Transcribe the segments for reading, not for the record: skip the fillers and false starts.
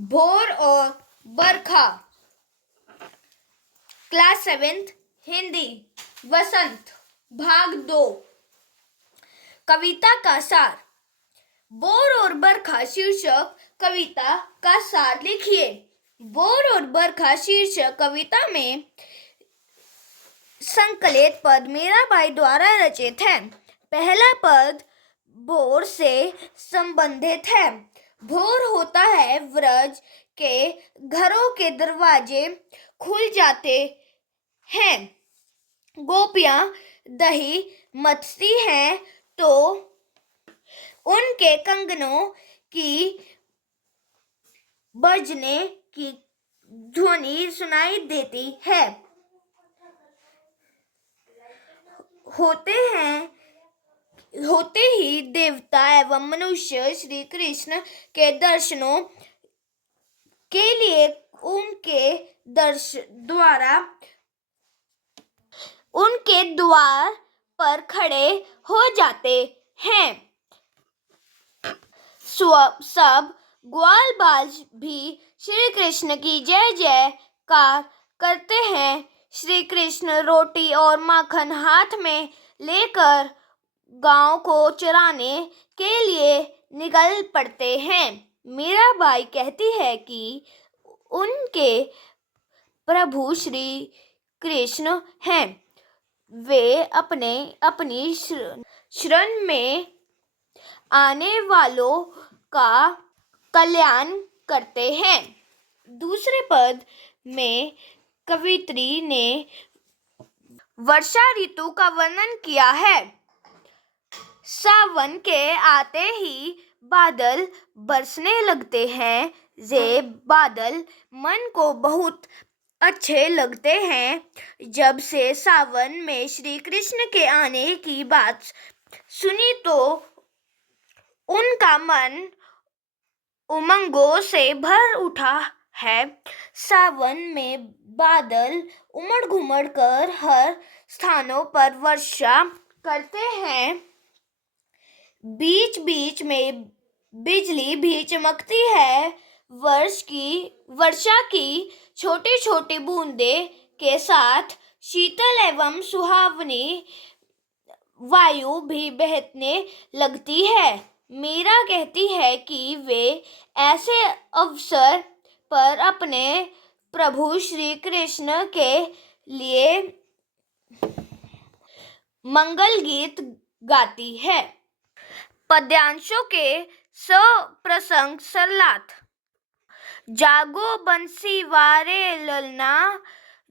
भोर और बरखा। Class 7th Hindi. वसंत भाग 2। कविता का सार। भोर और बरखा शीर्षक कविता का सार लिखिए। भोर और बरखा शीर्षक कविता में संकलित पद मीराबाई द्वारा रचित है। पहला पद भोर से संबंधित है। भोर होता है व्रज के घरों के दरवाजे खुल जाते हैं। गोपियां दही मथती हैं तो उनके कंगनों की बजने की ध्वनि सुनाई देती है। होते ही देवता एवं मनुष्य श्री कृष्ण के दर्शनों के लिए उनके द्वार पर खड़े हो जाते हैं। सब ग्वाल बाल भी श्री कृष्ण की जय जयकार करते हैं। श्री कृष्ण रोटी और माखन हाथ में लेकर गांव को चराने के लिए निकल पड़ते हैं। मीराबाई कहती है कि उनके प्रभु श्री कृष्ण हैं। वे अपनी शरण में आने वालों का कल्याण करते हैं। दूसरे पद में कवित्री ने वर्षा ऋतु का वर्णन किया है। सावन के आते ही बादल बरसने लगते हैं। ये बादल मन को बहुत अच्छे लगते हैं। जब से सावन में श्री कृष्ण के आने की बात सुनी तो उनका मन उमंगों से भर उठा है। सावन में बादल उमड़ घुमड़ कर हर स्थानों पर वर्षा करते हैं। बीच बीच में बिजली भी चमकती है। वर्षा की छोटी छोटी बूंदे के साथ शीतल एवं सुहावनी वायु भी बहने लगती है। मीरा कहती है कि वे ऐसे अवसर पर अपने प्रभु श्री कृष्ण के लिए मंगल गीत गाती है। पद्यांशों के प्रसंग सरलाथ। जागो बंसी वारे ललना,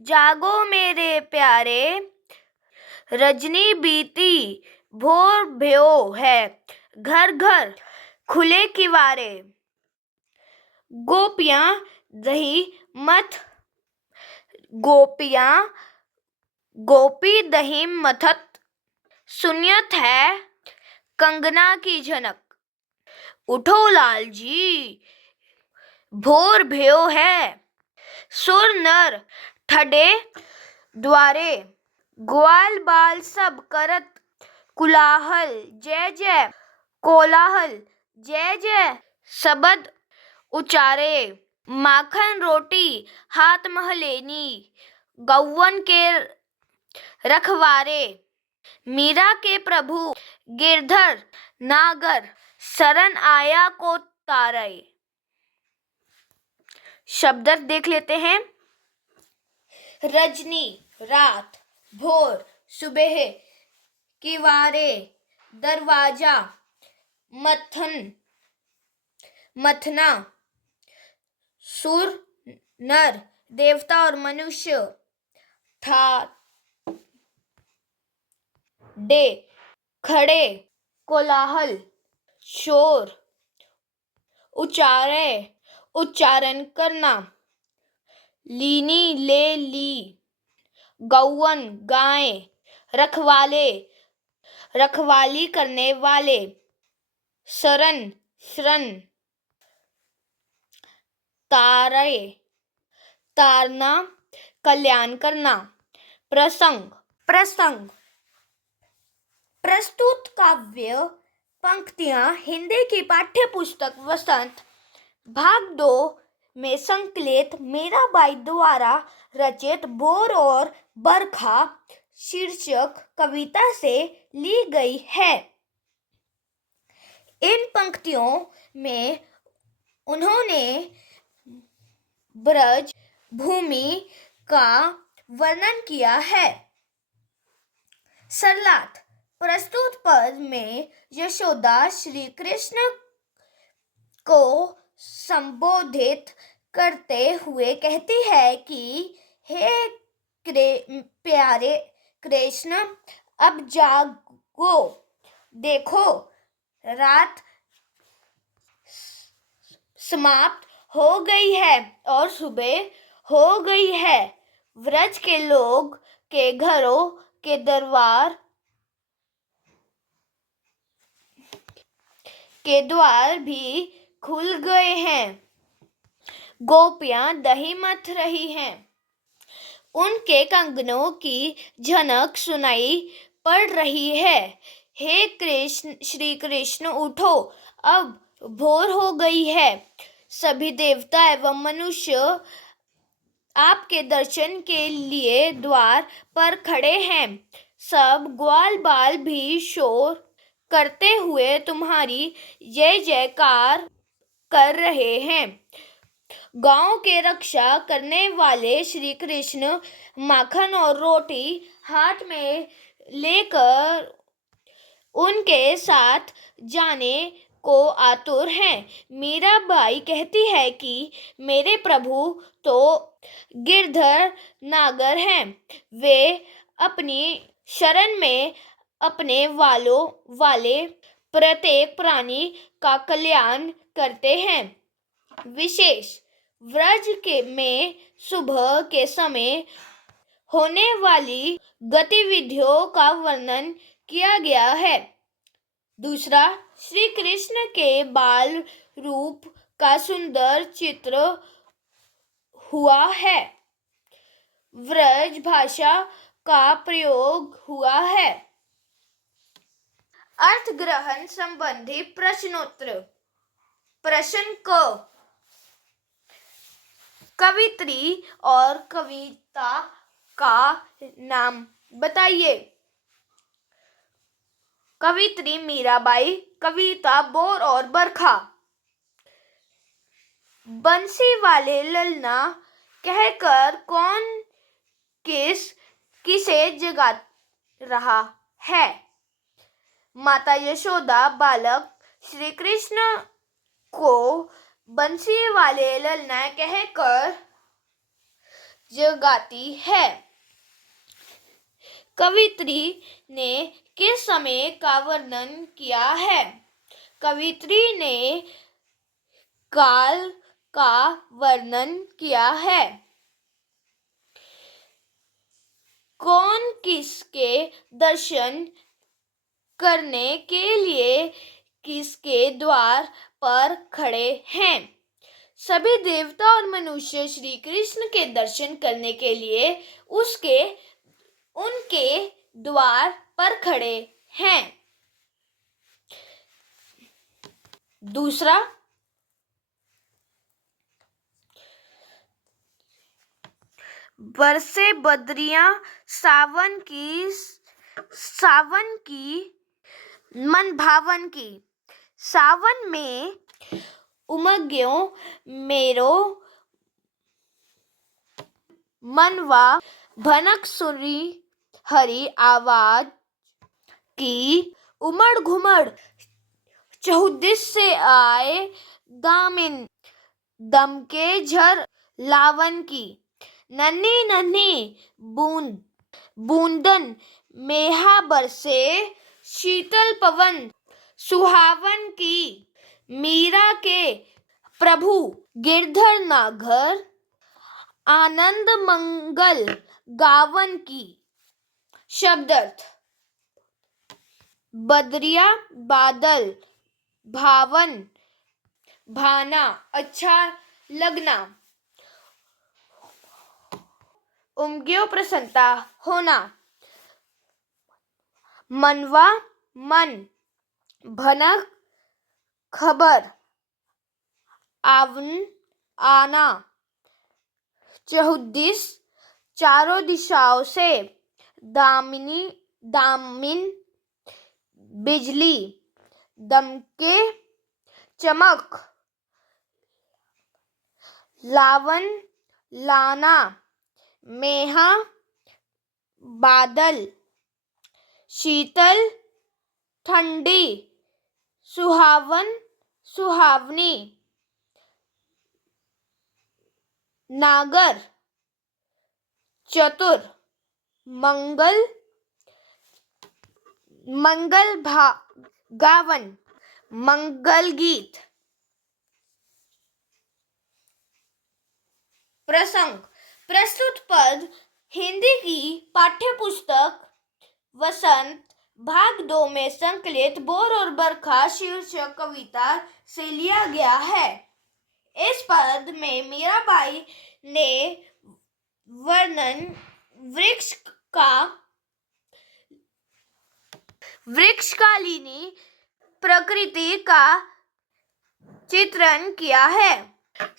जागो मेरे प्यारे, रजनी बीती भोर भयो है, घर घर खुले किवारे। गोपी दही मथत, सुनियत है कंगना की झनक। उठो लाल जी भोर भयो है, सुर नर ठडे द्वारे। ग्वाल बाल सब करत कोलाहल, जय जय शब्द उचारे। माखन रोटी हाथ महलेनी, गौवन के रखवारे। मीरा के प्रभु गिरधर नागर, शरण आया को तारे। शब्द देख लेते हैं। रजनी रात, भोर सुबह, किवारे दरवाजा, मथना सुर नर देवता और मनुष्य, ठाडे खड़े, कोलाहल शोर, उच्चारण करना, लीनी ले ली, गौवन गाय, रखवाली करने वाले, शरण तारना कल्याण करना। प्रसंग प्रस्तुत काव्य पंक्तियां हिंदी की पाठ्य पुस्तक वसंत भाग 2 में संकलित मीराबाई द्वारा रचित बोर और बरखा शीर्षक कविता से ली गई है। इन पंक्तियों में उन्होंने ब्रज भूमि का वर्णन किया है। सरलार्थ प्रस्तुत पद में यशोदा श्री कृष्ण को संबोधित करते हुए कहती है कि हे प्यारे कृष्ण, अब जागो, देखो रात समाप्त हो गई है और सुबह हो गई है। व्रज के लोग के घरों के द्वार भी खुल गए हैं। गोपियां दही मथ रही हैं। उनके कंगनों की झनक सुनाई पड़ रही है। हे कृष्ण, श्री कृष्ण उठो, अब भोर हो गई है। सभी देवता एवं मनुष्य आपके दर्शन के लिए द्वार पर खड़े हैं। सब ग्वाल बाल भी शोर करते हुए तुम्हारी जय जयकार कर रहे हैं। गांव के रक्षा करने वाले श्री कृष्ण माखन और रोटी हाथ में लेकर उनके साथ जाने को आतुर हैं। मीराबाई कहती है कि मेरे प्रभु तो गिरधर नागर हैं। वे अपनी शरण में अपने वाले प्रत्येक प्राणी का कल्याण करते हैं। विशेष व्रज में सुबह के समय होने वाली गतिविधियों का वर्णन किया गया है। दूसरा, श्री कृष्ण के बाल रूप का सुंदर चित्र हुआ है। व्रज भाषा का प्रयोग हुआ है। अर्थ ग्रहण संबंधी प्रश्नोत्तर। प्रश्न क, कवित्री और कविता का नाम बताइए। कवित्री मीराबाई, कविता बोर और बरखा। बंसी वाले ललना कहकर कौन किसे जगा रहा है? माता यशोदा बालक श्री कृष्ण को बंसी वाले ललना कहकर जगाती है। कवित्री ने किस समय का वर्णन किया है? कवित्री ने काल का वर्णन किया है। कौन किसके दर्शन करने के लिए किसके द्वार पर खड़े हैं? सभी देवता और मनुष्य श्री कृष्ण के दर्शन करने के लिए उनके द्वार पर खड़े हैं। दूसरा, बरसे बदरियां सावन की मन भावन की। सावन में उमग्यो मेरो मनवा, भनक सुरी हरी आवाज की। उमड़ घुमड़ चहुदिस से आए दामिन, दमके झर लावन की। नन्ही नन्ही बूंदन मेहा बरसे, शीतल पवन सुहावन की। मीरा के प्रभु गिरधर नागर, आनंद मंगल गावन की। शब्दार्थ। बदरिया बादल, भावन भाना, अच्छा लगना। उमग्यो प्रसन्नता होना। मनवा मन, भनक खबर, आवन आना। चहुदिस चारों दिशाओं से दामिन बिजली दमके चमक लावन लाना। मेहा बादल शीतल ठंडी सुहावन सुहावनी। नागर चतुर मंगल गावन मंगल गीत। प्रसंग प्रस्तुत पद हिंदी की पाठ्यपुस्तक वसंत भाग 2 में संकलित बोर और बरखा शीर्षक कविता से लिया गया है। इस पद में मीराबाई ने वर्णन वृक्षकालिनी प्रकृति का चित्रण किया है।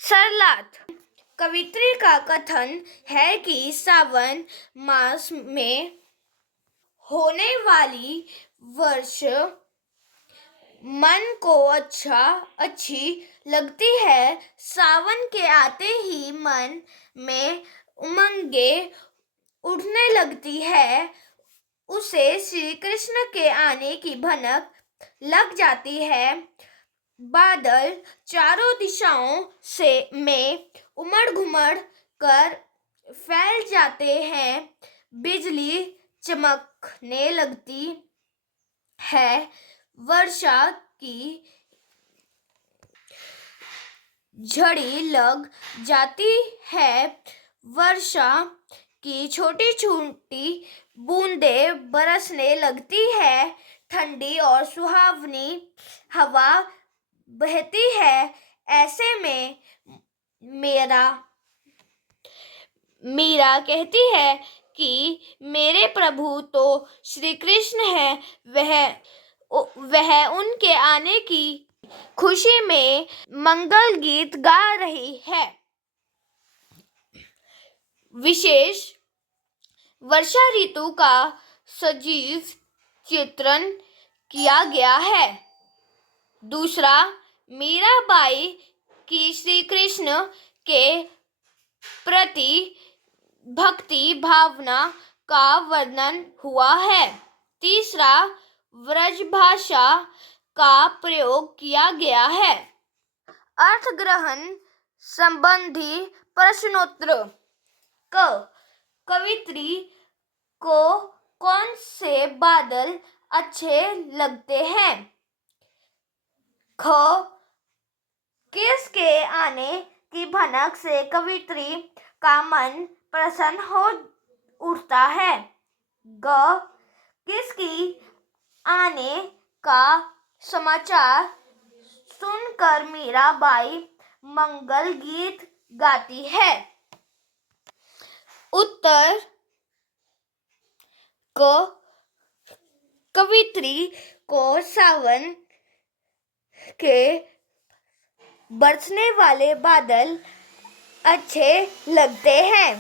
सरलार्थ कवित्री का कथन है कि सावन मास में होने वाली वर्ष मन को अच्छी लगती है। सावन के आते ही मन में उमंगें उठने लगती है। उसे श्री कृष्ण के आने की भनक लग जाती है। बादल चारों दिशाओं में उमड़ घुमड़ कर फैल जाते हैं। बिजली चमकने लगती है। वर्षा की झड़ी लग जाती है। वर्षा की छोटी छोटी बूंदें बरसने लगती है। ठंडी और सुहावनी हवा बहती है। ऐसे में मीरा कहती है कि मेरे प्रभु तो श्री कृष्ण हैं। वह उनके आने की खुशी में मंगल गीत गा रही है। विशेष वर्षा ऋतु का सजीव चित्रण किया गया है। दूसरा, मीराबाई की श्री कृष्ण के प्रति भक्ति भावना का वर्णन हुआ है। तीसरा, व्रजभाषा का प्रयोग किया गया है। अर्थग्रहण संबंधी प्रश्नोत्तर। कवित्री को कौन से बादल अच्छे लगते हैं? किसके आने की भनक से कवित्री का मन प्रसन्न हो उठता है? किसकी आने का समाचार सुनकर मीराबाई मंगल गीत गाती है? उत्तर कवित्री को सावन के बरसने वाले बादल अच्छे लगते हैं।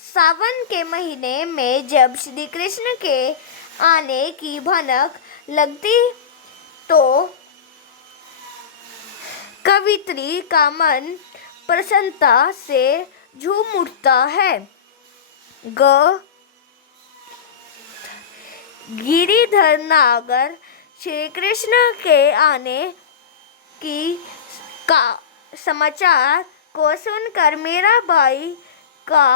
सावन के महीने में जब श्री कृष्ण के आने की भनक लगती तो कवित्री का मन प्रसन्नता से झूम उठता है। गिरिधर नागर श्री कृष्ण के आने की समाचार को सुनकर मीराबाई का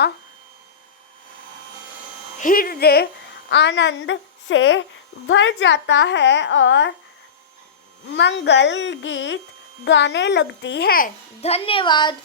हृदय आनंद से भर जाता है और मंगल गीत गाने लगती है। धन्यवाद।